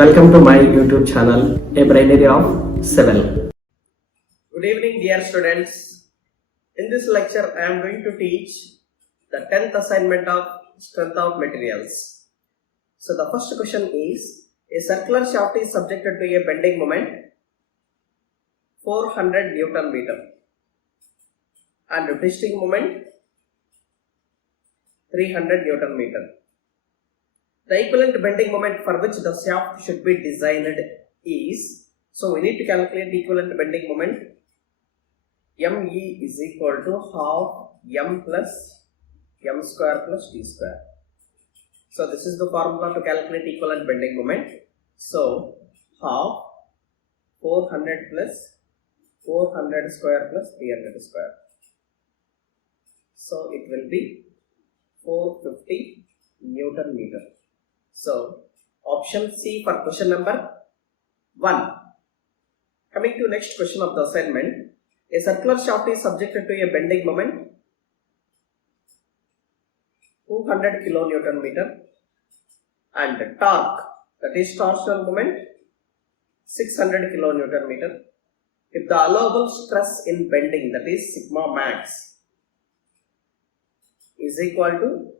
Welcome to my YouTube channel, A Binary of Civil. Good evening, dear students. In this lecture, I am going to teach the 10th assignment of Strength of Materials. So, the first question is, a circular shaft is subjected to a bending moment 400 Newton meter and a twisting moment 300 Newton meter. The equivalent bending moment for which the shaft should be designed is, so we need to calculate the equivalent bending moment. ME is equal to half M plus M square plus T square. So this is the formula to calculate equivalent bending moment. So half 400 plus 400 square plus 300 square. So it will be 450 Newton meter. So option C for question number 1. Coming to next question of the assignment. A circular shaft is subjected to a bending moment 200 kilonewton meter and torque, that is torsional moment, 600 kilonewton meter. If the allowable stress in bending, that is sigma max, is equal to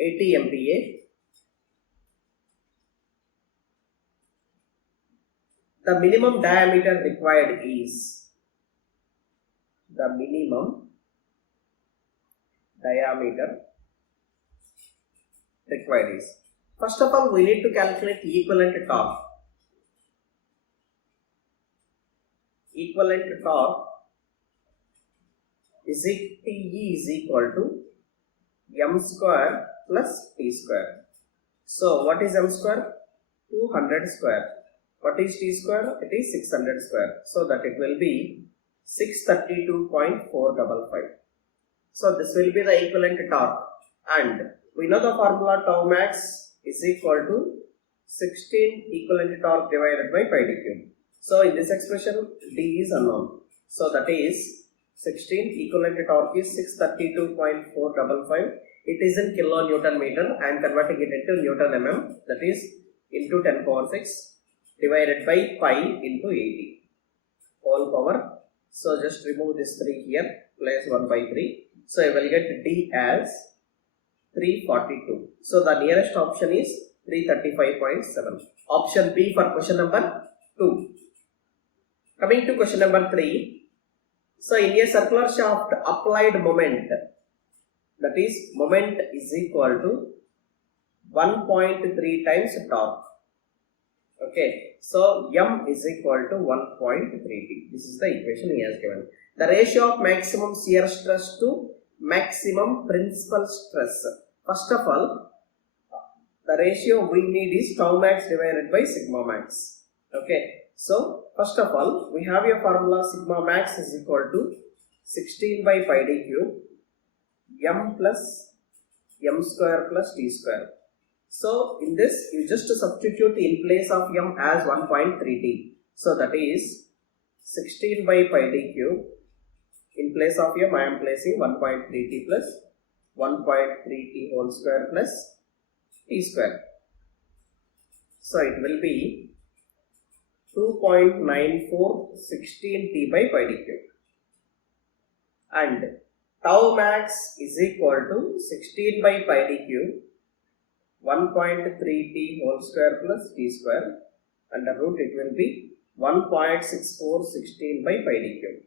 80 MPa, the minimum diameter required is, first of all we need to calculate equivalent torque. Equivalent torque is TE is equal to M square plus T square. So what is M square? 200 square. What is T square? It is 600 square. So that it will be 632.455. So this will be the equivalent torque. And we know the formula tau max is equal to 16 equivalent torque divided by pi d cube. So in this expression D is unknown. So that is 16 equivalent torque is 632.455. It is in kilonewton meter. I am converting it into Newton mm. That is into 10 power 6 divided by pi into 80 whole power. So just remove this 3 here, place 1 by 3. So I will get D as 342. So the nearest option is 335.7. Option B for question number 2. Coming to question number 3. So in a circular shaft, applied moment, that is moment is equal to 1.3 times torque. Okay, so M is equal to 1.3T. This is the equation he has given. The ratio of maximum shear stress to maximum principal stress. First of all, the ratio we need is tau max divided by sigma max. Okay, so first of all, we have a formula sigma max is equal to 16 by pi d cube M plus M square plus T square. So in this you just substitute in place of M as 1.3T. So that is 16 by pi d cube. In place of M I am placing 1.3T plus 1.3T whole square plus T square. So it will be 2.9416T by pi d cube. And tau max is equal to 16 by pi d cube 1.3T whole square plus T square, under root it will be 1.6416 by pi d cube.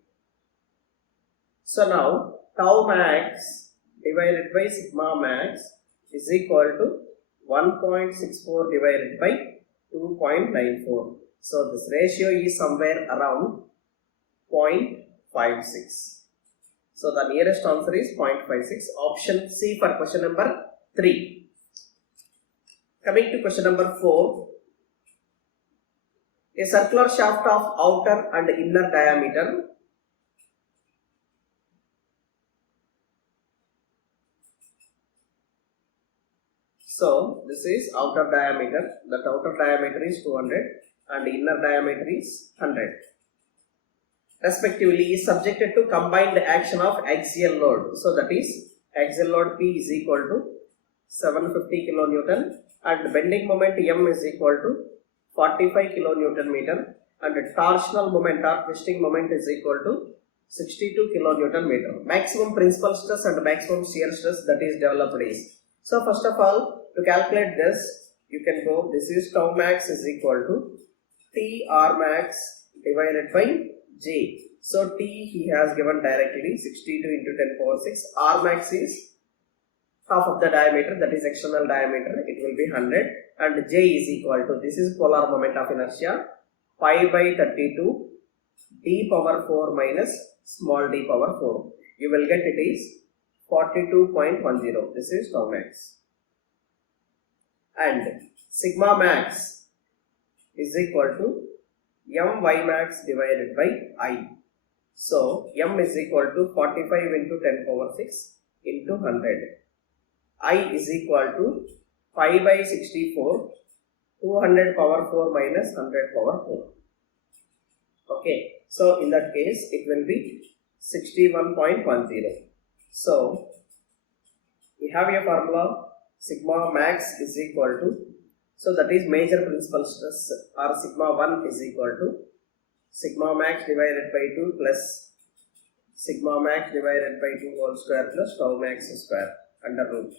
So now tau max divided by sigma max is equal to 1.64 divided by 2.94. So this ratio is somewhere around 0.56. So the nearest answer is 0.56. Option C for question number 3. Coming to question number 4. A circular shaft of outer and inner diameter so this is outer diameter. That outer diameter is 200 and inner diameter is 100. Respectively is subjected to combined action of axial load. So that is axial load P is equal to 750 kilonewton, and bending moment M is equal to 45 kilonewton meter, and torsional moment or twisting moment is equal to 62 kilonewton meter. Maximum principal stress and maximum shear stress that is developed is. So first of all, to calculate this, you can go, this is tau max is equal to T R max divided by J. So T he has given directly 62 into 10 power 6. R max is half of the diameter, that is external diameter, it will be 100, and J is equal to, this is polar moment of inertia, pi by 32 d power 4 minus small d power 4. You will get it is 42.10. This is tau max. And sigma max is equal to my max divided by I. So m is equal to 45 into 10 power 6 into 100. I is equal to 5 by 64, 200 power 4 minus 100 power 4. Okay, so in that case it will be 61.10. So we have a formula, sigma max is equal to, so that is major principal stress, or sigma 1 is equal to sigma max divided by 2 plus sigma max divided by 2 whole square plus tau max square under root.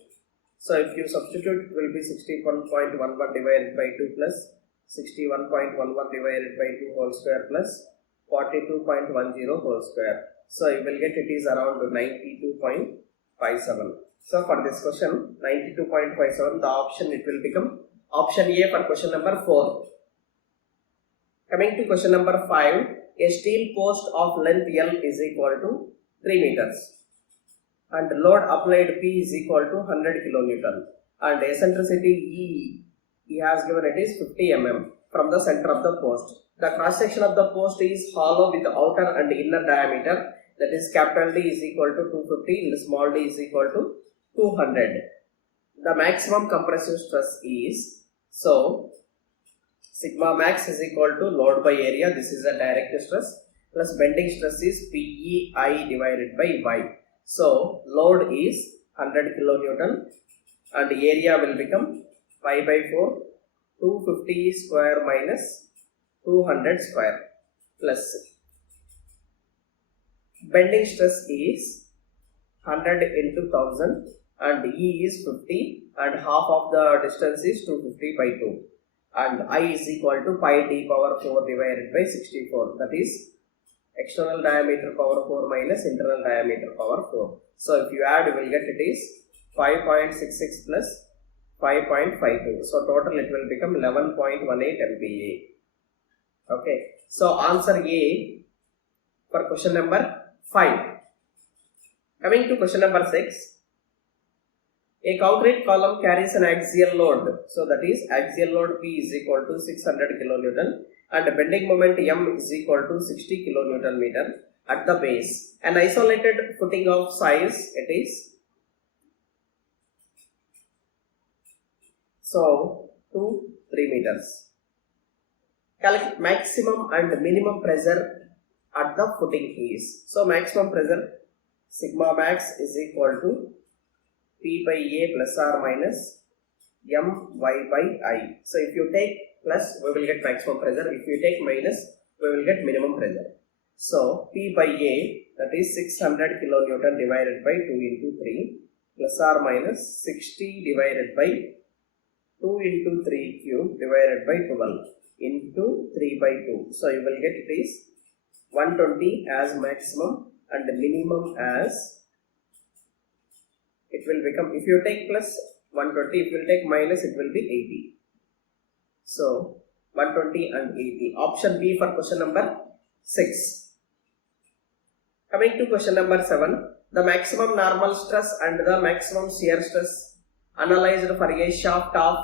So if you substitute, it will be 61.11 divided by 2 plus 61.11 divided by 2 whole square plus 42.10 whole square. So you will get it is around 92.57. So for this question, 92.57, the option it will become option A for question number 4. Coming to question number 5, a steel post of length L is equal to 3 meters. And load applied P is equal to 100 kilonewton, and eccentricity E, he has given it is 50 mm from the center of the post. The cross section of the post is hollow with outer and inner diameter, that is capital D is equal to 250 and small d is equal to 200. The maximum compressive stress is, so sigma max is equal to load by area, this is a direct stress, plus bending stress is PEI divided by Y. So load is 100 kilonewton and area will become pi by 4, 250 square minus 200 square, plus bending stress is 100 into 1000 and E is 50 and half of the distance is 250 by 2, and I is equal to pi d power 4 divided by 64, that is external diameter power 4 minus internal diameter power 4. So if you add, you will get it is 5.66 plus 5.52. So total it will become 11.18 MPa. Okay. So answer A for question number 5. Coming to question number 6. A concrete column carries an axial load. So that is axial load P is equal to 600 kilonewton. And bending moment M is equal to 60 kilonewton meter at the base. An isolated footing of size it is, so 2 3 meters. Calculate maximum and minimum pressure at the footing is. So maximum pressure sigma max is equal to P by A plus or minus My by I. So if you take plus, we will get maximum pressure. If you take minus, we will get minimum pressure. So P by A, that is 600 kilonewton divided by 2 into 3 plus or minus 60 divided by 2 into 3 cube divided by 12 into 3 by 2. So you will get it is 120 as maximum and minimum as, it will become, if you take plus 120, if you take minus, it will be 80. So 120 and 80. Option B for question number 6. Coming to question number 7. The maximum normal stress and the maximum shear stress analyzed for a shaft of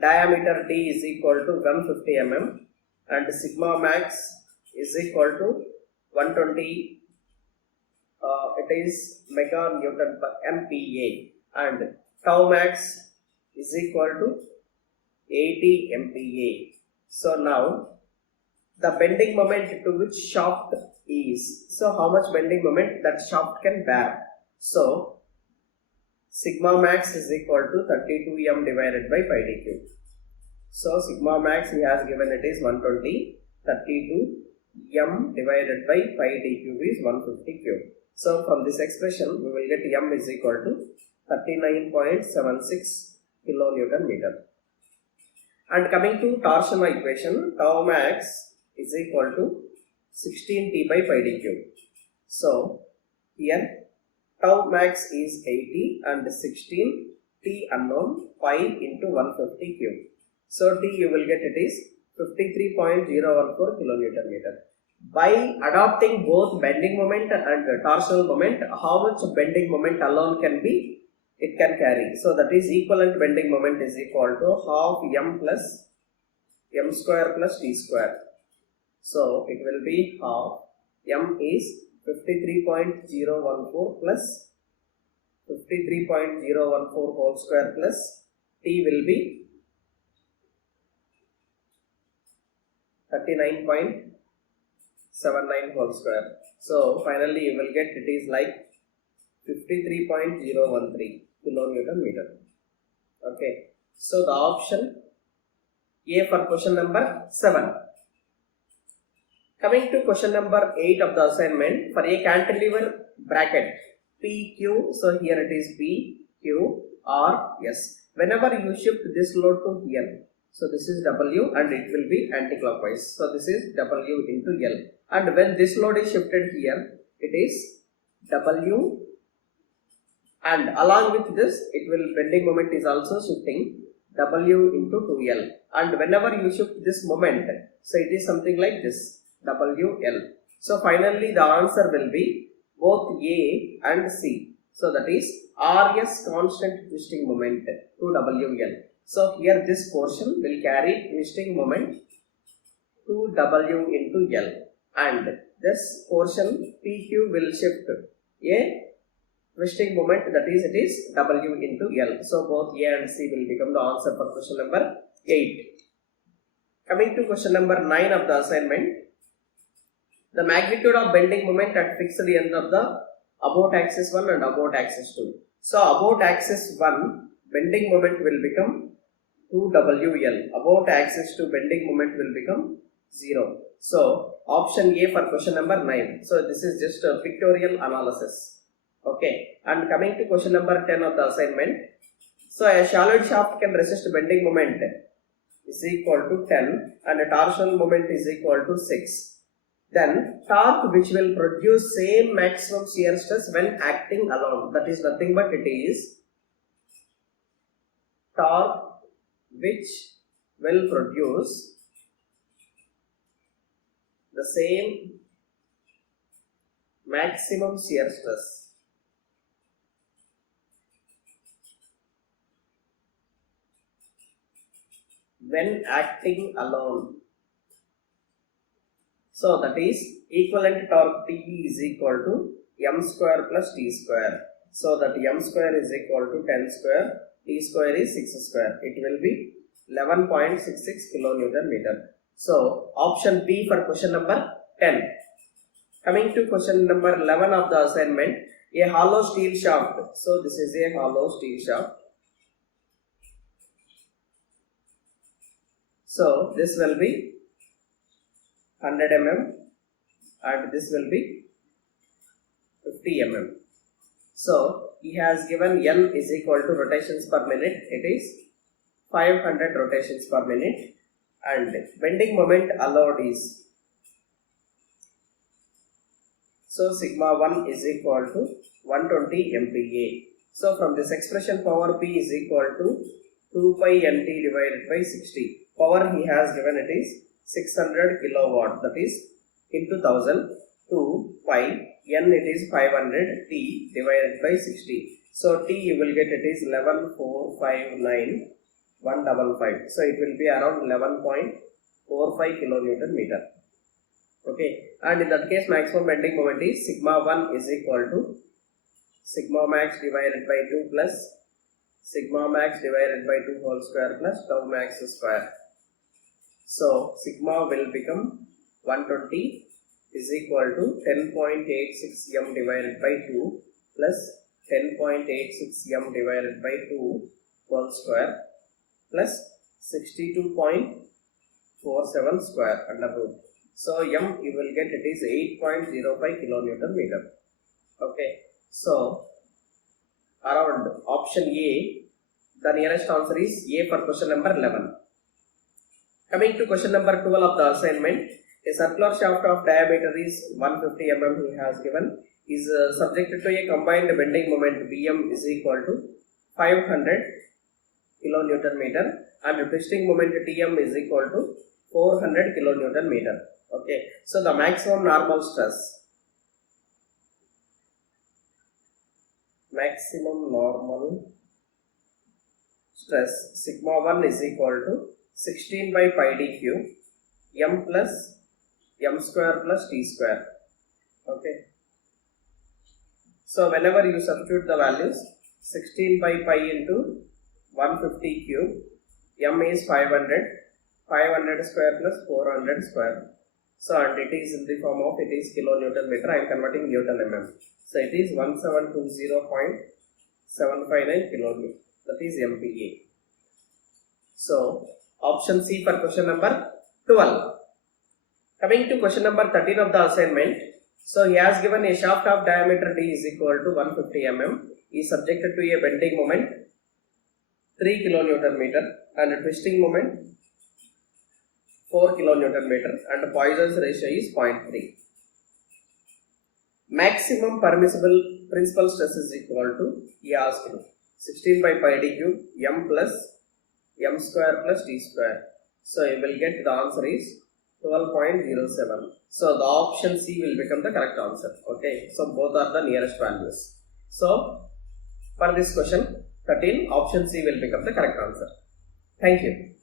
diameter D is equal to 150 mm and sigma max is equal to 120, it is mega Newton per MPa, and tau max is equal to 80 MPa. So now the bending moment to which shaft is, so how much bending moment that shaft can bear. So sigma max is equal to 32 m divided by pi d cube. So sigma max he has given it is 120, 32 m divided by pi d cube is 150 cube. So from this expression we will get m is equal to 39.76 kilonewton meter. And coming to torsion equation, tau max is equal to 16t by pi d cube. So here tau max is 80 and 16 t unknown, pi into 150 cube. So t you will get it is 53.014 kilonewton meter. By adopting both bending moment and torsional moment, how much bending moment alone can be? It can carry. So that is equivalent bending moment is equal to half m plus m square plus t square. So it will be half m is 53.014 plus 53.014 whole square plus t will be 39.79 whole square. So finally you will get it is like 53.013 kilonewton meter. Okay. So the option A for question number 7. Coming to question number 8 of the assignment, for a cantilever bracket PQ, so here it is P, Q, R, S. Whenever you shift this load to here, so this is W and it will be anti-clockwise. So this is W into L. And when this load is shifted here, it is W, and along with this, it will bending moment is also shifting W into 2L. And whenever you shift this moment, so it is something like this. WL. So finally the answer will be both A and C. So that is RS constant twisting moment to WL. So here this portion will carry twisting moment to W into L, and this portion PQ will shift A twisting moment, that is it is W into L. So both A and C will become the answer for question number 8. Coming to question number 9 of the assignment, the magnitude of bending moment at fixed end of the about axis 1 and about axis 2. So about axis 1 bending moment will become 2WL. About axis 2 bending moment will become 0. So option A for question number 9. So this is just a pictorial analysis. Okay. And coming to question number 10 of the assignment. So a solid shaft can resist bending moment is equal to 10 and a torsional moment is equal to 6. Then torque which will produce same maximum shear stress when acting alone, that is nothing but it is torque which will produce the same maximum shear stress when acting alone. So that is equivalent torque T is equal to m square plus t square. So that m square is equal to 10 square, t square is 6 square. It will be 11.66 kilonewton meter. So option B for question number 10. Coming to question number 11 of the assignment, a hollow steel shaft. So this is a hollow steel shaft. So this will be 100 mm and this will be 50 mm. So he has given N is equal to rotations per minute. It is 500 rotations per minute, and bending moment allowed is, so sigma 1 is equal to 120 MPa. So from this expression power P is equal to 2 pi nt divided by 60. Power he has given it is 600 kilowatt, that is into 1000, 2 pi n it is 500 t divided by 60. So t you will get it is 11,459,155. So it will be around 11.45 kilonewton meter. Okay, and in that case maximum bending moment is sigma 1 is equal to sigma max divided by 2 plus sigma max divided by 2 whole square plus tau max square. So sigma will become 120 is equal to 10.86 m divided by 2 plus 10.86 m divided by 2 whole square plus 62.47 square under root. So m you will get it is 8.05 kilonewton meter. Okay, so around option A, the nearest answer is A for question number 11. Coming to question number 12 of the assignment, a circular shaft of diameter is 150 mm he has given, is subjected to a combined bending moment Bm is equal to 500 kilonewton meter and twisting moment Tm is equal to 400 kilonewton meter. Okay, so the maximum normal stress, sigma 1 is equal to 16 by pi d cube m plus m square plus t square. Okay, so whenever you substitute the values, 16 by pi into 150 cube, m is 500, 500 square plus 400 square. So and it is in the form of, it is kilonewton meter, I am converting Newton mm. So it is 1720.759 kilonewton, that is MPa. So option C for question number 12. Coming to question number 13 of the assignment, so he has given a shaft of diameter d is equal to 150 mm, is subjected to a bending moment 3 kilonewton meter and a twisting moment 4 kilonewton meter and Poisson's ratio is 0.3. Maximum permissible principal stress is equal to, he asked 16 by pi d cube m plus m square plus t square. So you will get the answer is 12.07. So the option C will become the correct answer. Okay, so both are the nearest values. So for this question 13, option C will become the correct answer. Thank you.